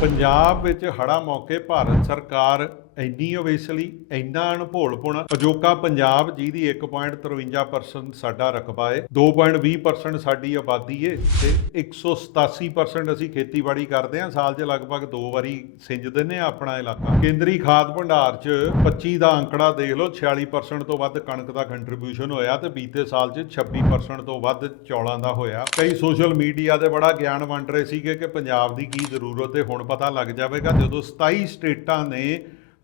ਪੰਜਾਬ ਵਿੱਚ ਹੜਾ ਮੌਕੇ ਭਾਰਤ ਸਰਕਾਰ ਇੰਨੀ ਓਵੇਸਲੀ ਇੰਨਾ ਅਣਭੋਲਪੁਣ ਅਜੋਕਾ ਪੰਜਾਬ ਜਿਹਦੀ 1.53% ਸਾਡਾ ਰਕਬਾ ਹੈ 2.20% ਸਾਡੀ ਆਬਾਦੀ ਹੈ ਤੇ 187% ਅਸੀਂ ਖੇਤੀਬਾੜੀ ਕਰਦੇ ਹਾਂ ਸਾਲ 'ਚ ਲਗਭਗ ਦੋ ਵਾਰੀ ਸਿੰਜ ਦਿੰਦੇ ਹਾਂ ਆਪਣਾ ਇਲਾਕਾ। ਕੇਂਦਰੀ ਖਾਦ ਭੰਡਾਰ 'ਚ 25 ਦਾ ਅੰਕੜਾ ਦੇਖ ਲਓ 46% ਤੋਂ ਵੱਧ ਕਣਕ ਦਾ ਕੰਟਰੀਬਿਊਸ਼ਨ ਹੋਇਆ ਤੇ ਬੀਤੇ ਸਾਲ 'ਚ 26% ਤੋਂ ਵੱਧ ਚੌਲਾਂ ਦਾ ਹੋਇਆ। ਕਈ ਸੋਸ਼ਲ ਮੀਡੀਆ ਤੇ ਬੜਾ ਗਿਆਨ ਵੰਡ ਰਹੇ ਸੀਗੇ ਕਿ ਪੰਜਾਬ ਦੀ ਕੀ ਜ਼ਰੂਰਤ ਹੈ ਹੁਣ ਪਤਾ ਲੱਗ ਜਾਵੇਗਾ ਜਦੋਂ 27 ਸਟੇਟਾਂ ਨੇ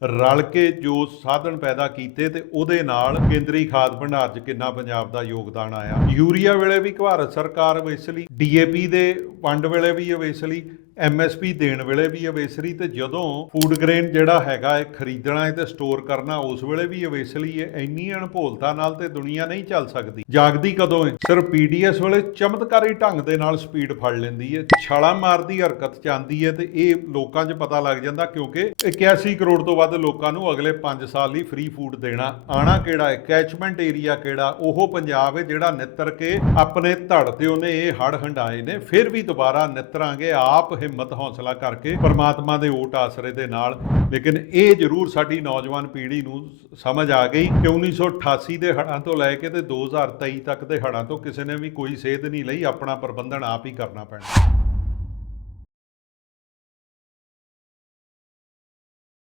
ਰਲ ਕੇ ਜੋ ਸਾਧਨ ਪੈਦਾ ਕੀਤੇ ਤੇ ਉਹਦੇ ਨਾਲ ਕੇਂਦਰੀ ਖਾਦ ਭੰਡਾਰ 'ਚ ਕਿੰਨਾ ਪੰਜਾਬ ਦਾ ਯੋਗਦਾਨ ਆਇਆ। ਯੂਰੀਆ ਵੇਲੇ ਵੀ ਭਾਰਤ ਸਰਕਾਰ ਇਸ ਅਵੇਸਲੀ ਡੀਏਪੀ ਦੇ ਵੰਡ ਵੇਲੇ ਵੀ ਅਵੇਸਲੀ ਐਮਐਸਪੀ ਦੇਣ ਵੇਲੇ ਵੀ ਅਵੇਸਲੀ ਤੇ ਜਦੋਂ ਫੂਡ ਗ੍ਰੇਨ ਜਿਹੜਾ ਹੈਗਾ ਹੈ ਖਰੀਦਣਾ ਹੈ ਤੇ ਸਟੋਰ ਕਰਨਾ, ਉਸ ਵੇਲੇ ਵੀ ਅਵੇਸਲੀ ਹੈ। ਇੰਨੀ ਅਣਭੋਲਤਾ ਨਾਲ ਤੇ ਦੁਨੀਆ ਨਹੀਂ ਚੱਲ ਸਕਦੀ। ਜਾਗਦੀ ਕਦੋਂ ਹੈ? ਸਿਰਫ ਪੀਡੀਐਸ ਵੇਲੇ ਚਮਤਕਾਰੀ ਢੰਗ ਦੇ ਨਾਲ ਸਪੀਡ ਫੜ ਲੈਂਦੀ ਹੈ। ਛਾਲਾ ਮਾਰਦੀ, ਹਰਕਤ ਚ ਆਂਦੀ ਹੈ ਤੇ ਇਹ ਲੋਕਾਂ 'ਚ ਪਤਾ ਲੱਗ ਜਾਂਦਾ ਕਿਉਂਕਿ 81 ਕਰੋੜ ਤੋਂ ਵੱਧ ਲੋਕਾਂ ਨੂੰ ਅਗਲੇ 5 ਸਾਲ ਲਈ ਫ੍ਰੀ ਫੂਡ ਦੇਣਾ, ਆਣਾ ਕਿਹੜਾ ਹੈ? ਕੈਚਮੈਂਟ ਏਰੀਆ ਕਿਹੜਾ? ਉਹ ਪੰਜਾਬ ਹੈ ਜਿਹੜਾ ਨਿੱਤਰ ਕੇ ਆਪਣੇ ਧੜ ਤੇ ਉਹਨੇ ਇਹ ਹੜ ਹੰਡਾਏ ਨੇ। ਫਿਰ ਵੀ ਦੁਬਾਰਾ ਨਿੱਤਰਾਂਗੇ, ਆਪ ਹਿੰਮਤ ਹੌਸਲਾ ਕਰਕੇ ਪਰਮਾਤਮਾ ਦੇ ਓਟ ਆਸਰੇ ਦੇ ਨਾਲ। ਲੇਕਿਨ ਇਹ ਜ਼ਰੂਰ ਸਾਡੀ ਨੌਜਵਾਨ ਪੀੜ੍ਹੀ ਨੂੰ ਸਮਝ ਆ ਗਈ ਕਿ 1988 ਦੇ ਹੜ੍ਹਾਂ ਤੋਂ ਲੈ ਕੇ ਤੇ 2023 ਤੱਕ ਦੇ ਹੜ੍ਹਾਂ ਤੋਂ ਕਿਸੇ ਨੇ ਵੀ ਕੋਈ ਸੇਧ ਨਹੀਂ ਲਈ, ਆਪਣਾ ਪ੍ਰਬੰਧਨ ਆਪ ਹੀ ਕਰਨਾ ਪੈਣਾ।